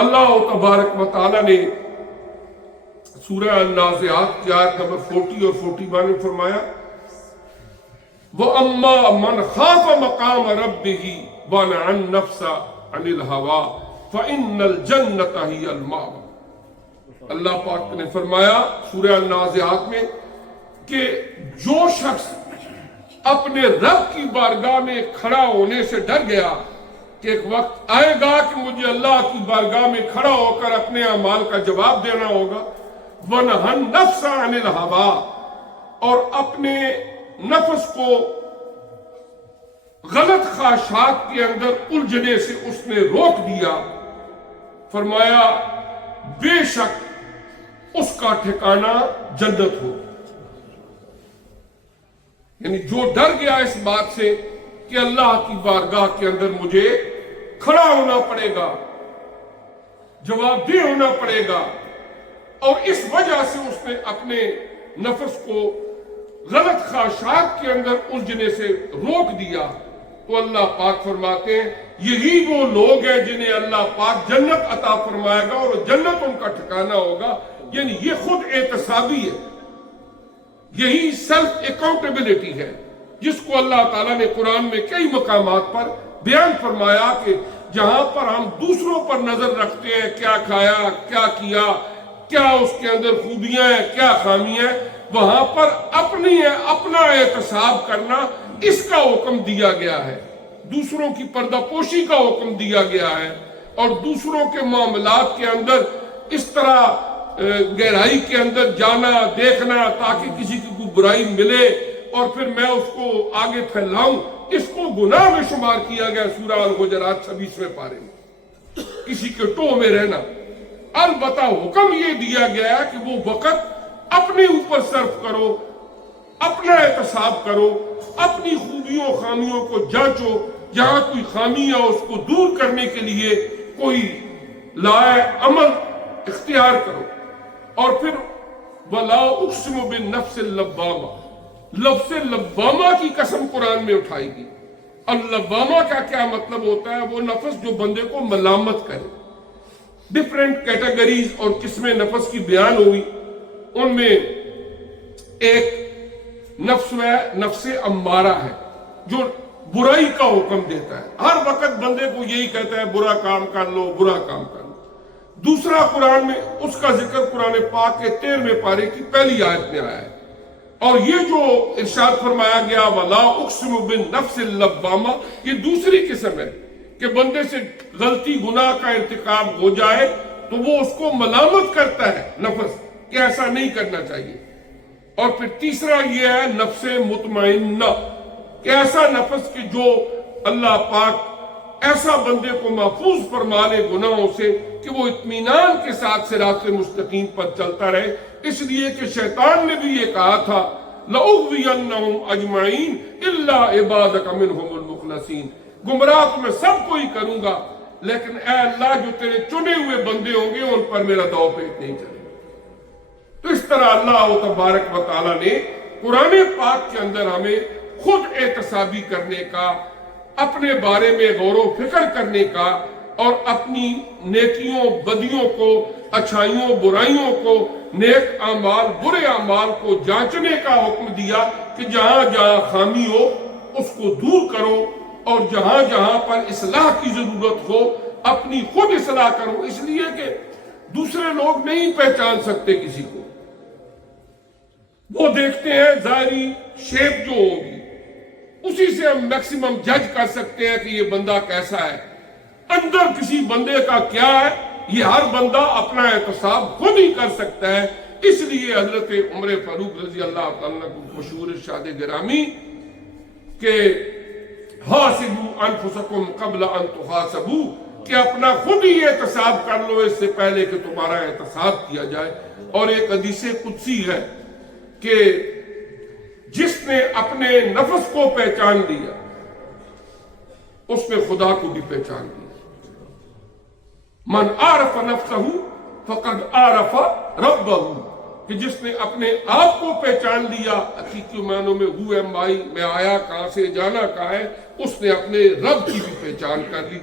اللہ تبارک و تعالی نے سورہ النازعات کی آیت نمبر 40 اور 41 میں فرمایا وَأَمَّا مَنْ خَافَ مَقَامَ رَبِّهِ وَنَهَى النَّفْسَ عَنِ الْهَوَىٰ فَإِنَّ الْجَنَّةَ هِيَ الْمَأْوَىٰ۔ اللہ پاک نے فرمایا سورہ النازعات میں کہ جو شخص اپنے رب کی بارگاہ میں کھڑا ہونے سے ڈر گیا کہ ایک وقت آئے گا کہ مجھے اللہ کی بارگاہ میں کھڑا ہو کر اپنے اعمال کا جواب دینا ہوگا، وَنَهَى النَّفْسَ عَنِ الْهَوَىٰ، اور اپنے نفس کو غلط خواہشات کے اندر الجھنے سے اس نے روک دیا، فرمایا بے شک اس کا ٹھکانہ جنت ہو۔ یعنی جو ڈر گیا اس بات سے کہ اللہ کی بارگاہ کے اندر مجھے کھڑا ہونا پڑے گا، جواب دہ ہونا پڑے گا، اور اس وجہ سے اس نے اپنے نفس کو غلط خواہشات کے اندر الجھنے سے روک دیا، تو اللہ پاک فرماتے ہیں یہی وہ لوگ ہیں جنہیں اللہ پاک جنت عطا فرمائے گا اور جنت ان کا ٹھکانہ ہوگا۔ یعنی یہ خود احتسابی ہے، یہی سیلف اکاؤنٹیبلٹی ہے جس کو اللہ تعالیٰ نے قرآن میں کئی مقامات پر بیان فرمایا کہ جہاں پر ہم دوسروں پر نظر رکھتے ہیں، کیا کھایا، کیا کیا، کیا اس کے اندر خوبیاں ہیں، کیا خامیاں ہیں، وہاں پر اپنا احتساب کرنا اس کا حکم دیا گیا ہے، دوسروں کی پردہ پوشی کا حکم دیا گیا ہے، اور دوسروں کے معاملات کے اندر اس طرح گہرائی کے اندر جانا، دیکھنا تاکہ کسی کی کوئی برائی ملے اور پھر میں اس کو آگے پھیلاؤں، اس کو گناہ میں شمار کیا گیا سورہ الحجرات 26ویں پارے میں، کسی کے ٹو میں رہنا۔ البتہ حکم یہ دیا گیا ہے کہ وہ وقت اپنے اوپر صرف کرو، اپنا احتساب کرو، اپنی خوبیوں خامیوں کو جانچو، جہاں کوئی خامی ہے اس کو دور کرنے کے لیے کوئی لائے عمل اختیار کرو۔ اور پھر وَلَا أُقْسِمُ بِالنَّفْسِ اللَّوَّامَةِ، لفظ لوامہ کی قسم قرآن میں اٹھائی گئی۔ اللوامہ کا کیا مطلب ہوتا ہے؟ وہ نفس جو بندے کو ملامت کرے۔ ڈیفرنٹ کیٹیگریز اور قسمیں نفس کی بیان ہوئی، ان میں ایک نفس ہے نفس امارہ ہے جو برائی کا حکم دیتا ہے، ہر وقت بندے کو یہی کہتا ہے برا کام کر لو، برا کام کر لو۔ دوسرا قرآن میں اس کا ذکر قرآن پاک کے 13ویں پارے کی پہلی آیت میں آیا ہے، اور یہ جو ارشاد فرمایا گیا وَلَا أُقْسِمُ بِالنَّفْسِ اللَّوَّامَةِ، یہ دوسری قسم ہے کہ بندے سے غلطی گناہ کا ارتکاب ہو جائے تو وہ اس کو ملامت کرتا ہے نفس کہ ایسا نہیں کرنا چاہیے۔ اور پھر تیسرا یہ ہے نفس مطمئنہ، کہ ایسا نفس کہ جو اللہ پاک ایسا بندے کو محفوظ فرما لے گناہوں سے کہ وہ اطمینان کے ساتھ صراط مستقیم پر چلتا رہے، اس لیے کہ شیطان نے بھی یہ کہا تھا لَأُغْوِيَنَّهُمْ أَجْمَعِينَ إِلَّا عِبَادَكَ مِنْهُمُ الْمُخْلَصِينَ، گمراہ تو میں سب کو ہی کروں گا لیکن اے اللہ جو تیرے چنے ہوئے بندے ہوں گے ان پر میرا داؤ پیچ نہیں چلے گا۔ تو اس طرح اللہ تبارک و تعالیٰ نے قرآن پاک کے اندر ہمیں خود احتسابی کرنے کا، اپنے بارے میں غور و فکر کرنے کا، اور اپنی نیکیوں بدیوں کو، اچھائیوں برائیوں کو، نیک اعمال برے اعمال کو جانچنے کا حکم دیا کہ جہاں جہاں خامی ہو اس کو دور کرو، اور جہاں جہاں پر اصلاح کی ضرورت ہو اپنی خود اصلاح کرو، اس لیے کہ دوسرے لوگ نہیں پہچان سکتے کسی کو، وہ دیکھتے ہیں ظاہری شیپ جو ہوگی اسی سے ہم میکسیمم جج کر سکتے ہیں کہ یہ بندہ کیسا ہے، اندر کسی بندے کا کیا ہے یہ ہر بندہ اپنا احتساب خود ہی کر سکتا ہے۔ اس لیے حضرت عمر فاروق رضی اللہ تعالیٰ کو مشہور ارشاد گرامی کہ حاسبوا انفسکم قبل ان تحاسبوا، کہ اپنا خود ہی احتساب کر لو اس سے پہلے کہ تمہارا احتساب کیا جائے۔ اور ایک حدیث قدسی ہے کہ جس نے اپنے نفس کو پہچان لیا اس نے خدا کو بھی پہچان لیا۔ من عارف نفسہ فقد عارف ربہ، کہ جس نے اپنے آپ کو پہچان لیا حقیقی معنوں میں ہو ایم آئی، میں آیا کہاں سے جانا کہاں ہے، اس نے اپنے رب کی بھی پہچان کر لی۔